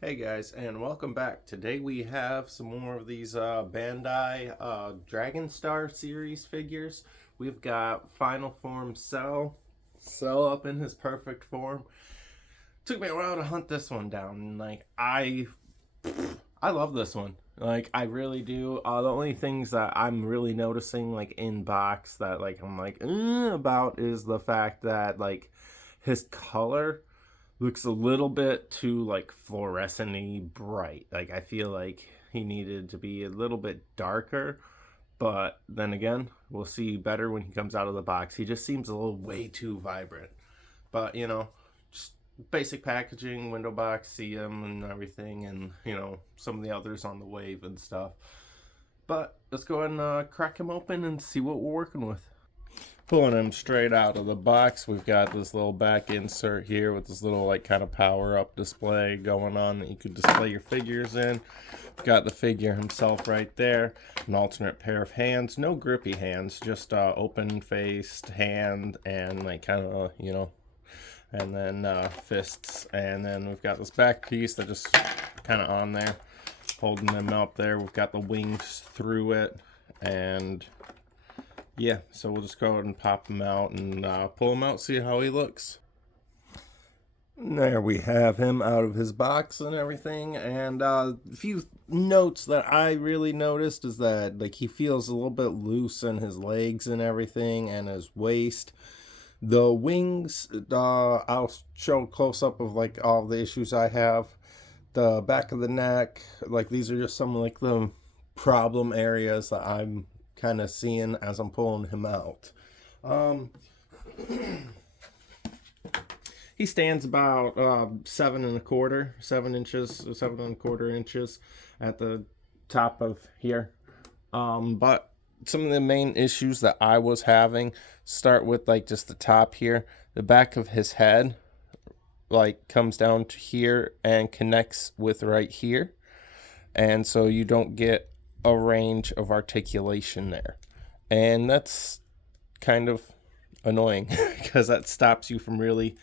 Hey guys, and welcome back. Today we have some more of these Bandai Dragon Star series figures. We've got Final Form Cell up in his perfect form. Took me a while to hunt this one down, and I love this one. Like I really do. The only things that I'm really noticing, like in box, that I'm about is the fact that his color looks a little bit too fluorescent-y bright. Like I feel like he needed to be a little bit darker, but then again, we'll see better when he comes out of the box. He just seems a little way too vibrant. But just basic packaging, window box, see him and everything, and some of the others on the wave and stuff. But let's go ahead and crack him open and see what we're working with. Pulling him straight out of the box, we've got this little back insert here with this little kind of power up display going on that you could display your figures in. We've got the figure himself right there, an alternate pair of hands, no grippy hands, just open faced hand and and then fists. And then we've got this back piece that just kind of on there, holding them up there. We've got the wings through it, and yeah, so we'll just go ahead and pop him out and pull him out, see how he looks. There we have him out of his box and everything. And a few notes that I really noticed is that he feels a little bit loose in his legs and everything, and his waist. The wings, I'll show a close up of all the issues I have. The back of the neck, these are just some the problem areas that I'm kind of seeing as I'm pulling him out. He stands about 7.25 inches at the top of here. But some of the main issues that I was having start with just the top here. The back of his head comes down to here and connects with right here, and so you don't get a range of articulation there, and that's kind of annoying because that stops you from really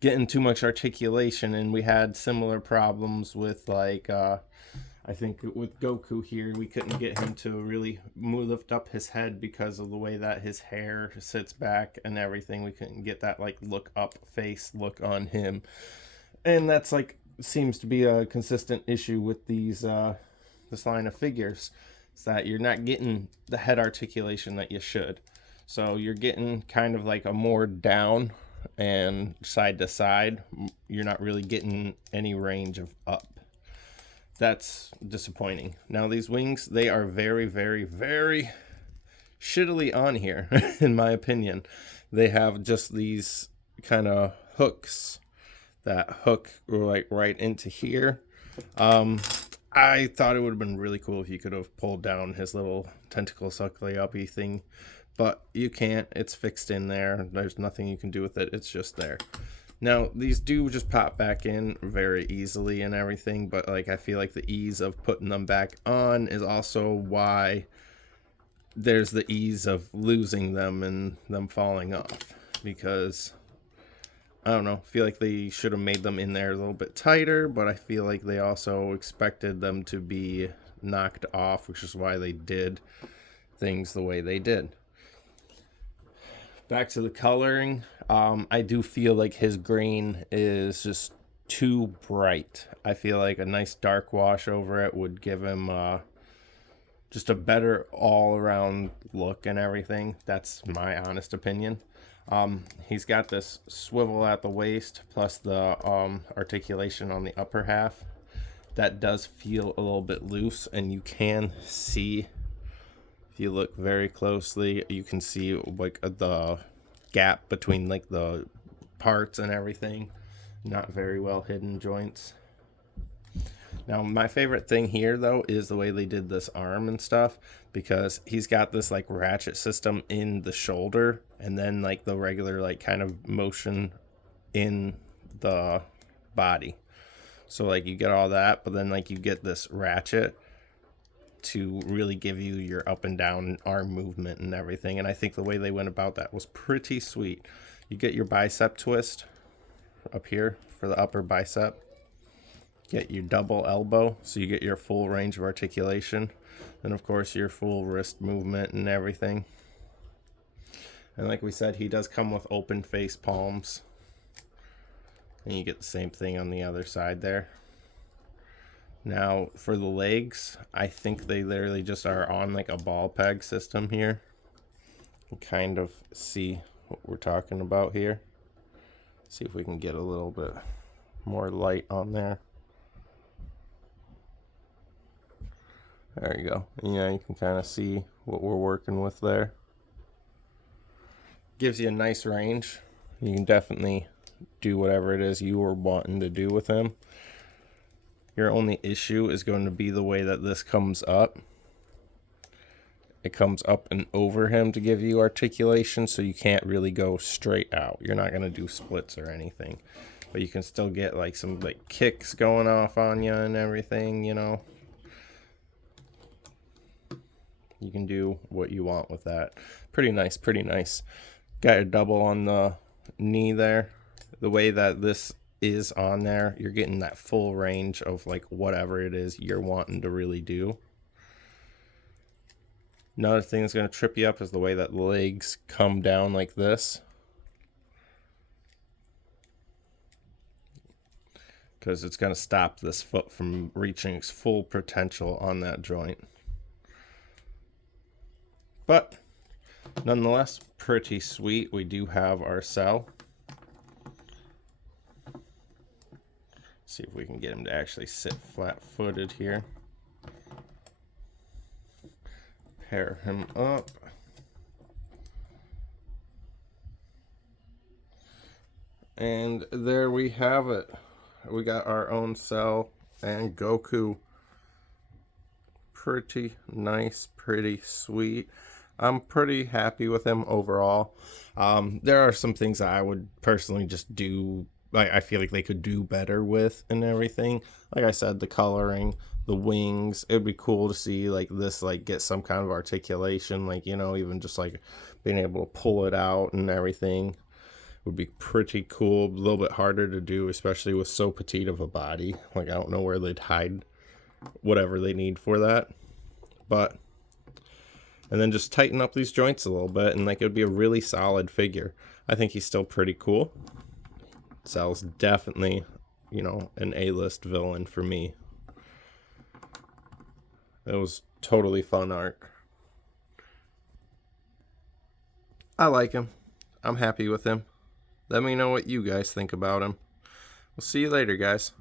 getting too much articulation. And we had similar problems with I think with Goku here, we couldn't get him to really lift up his head because of the way that his hair sits back and everything. We couldn't get that look up face look on him, and that's seems to be a consistent issue with these this line of figures, is that you're not getting the head articulation that you should. So you're getting kind of a more down and side to side. You're not really getting any range of up. That's disappointing. Now these wings, they are very, very, very shittily on here, in my opinion. They have just these kind of hooks that hook right into here. I thought it would have been really cool if you could have pulled down his little tentacle suckly uppy thing, but you can't. It's fixed in there. There's nothing you can do with it. It's just there. Now, these do just pop back in very easily and everything, but I feel like the ease of putting them back on is also why there's the ease of losing them and them falling off, because I don't know, I feel like they should have made them in there a little bit tighter, but I feel like they also expected them to be knocked off, which is why they did things the way they did. Back to the coloring, I do feel like his green is just too bright. I feel like a nice dark wash over it would give him just a better all-around look and everything. That's my honest opinion. He's got this swivel at the waist, plus the articulation on the upper half. That does feel a little bit loose, and you can see, if you look very closely, you can see the gap between the parts and everything. Not very well hidden joints. Now, my favorite thing here, though, is the way they did this arm and stuff, because he's got this ratchet system in the shoulder, and then the regular kind of motion in the body. So you get all that, but then you get this ratchet to really give you your up and down arm movement and everything. And I think the way they went about that was pretty sweet. You get your bicep twist up here for the upper bicep, Get your double elbow, so you get your full range of articulation. Then of course your full wrist movement and everything. And like we said, he does come with open face palms. And you get the same thing on the other side there. Now for the legs, I think they literally just are on like a ball peg system here. You kind of see what we're talking about here. See if we can get a little bit more light on there. There you go. Yeah, you can kind of see what we're working with there. Gives you a nice range. You can definitely do whatever it is you were wanting to do with him. Your only issue is going to be the way that this comes up. It comes up and over him to give you articulation, so you can't really go straight out. You're not going to do splits or anything. But you can still get like some like kicks going off on you and everything, you know. You can do what you want with that. Pretty nice, pretty nice. Got your double on the knee there. The way that this is on there, you're getting that full range of like whatever it is you're wanting to really do. Another thing that's going to trip you up is the way that the legs come down like this. Because it's going to stop this foot from reaching its full potential on that joint. But nonetheless, pretty sweet. We do have our cell. See if we can get him to actually sit flat-footed here. Pair him up. And there we have it. We got our own cell and Goku. Pretty nice, pretty sweet. I'm pretty happy with him overall. There are some things that I would personally just do, like I feel like they could do better with and everything. Like I said, the coloring, the wings, it'd be cool to see like this like get some kind of articulation, like, you know, even just like being able to pull it out and everything would be pretty cool. A little bit harder to do, especially with so petite of a body. Like I don't know where they'd hide whatever they need for that. But and then just tighten up these joints a little bit and like it would be a really solid figure. I think he's still pretty cool. Cell's definitely, you know, an A-list villain for me. It was totally fun arc. I like him. I'm happy with him. Let me know what you guys think about him. We'll see you later, guys.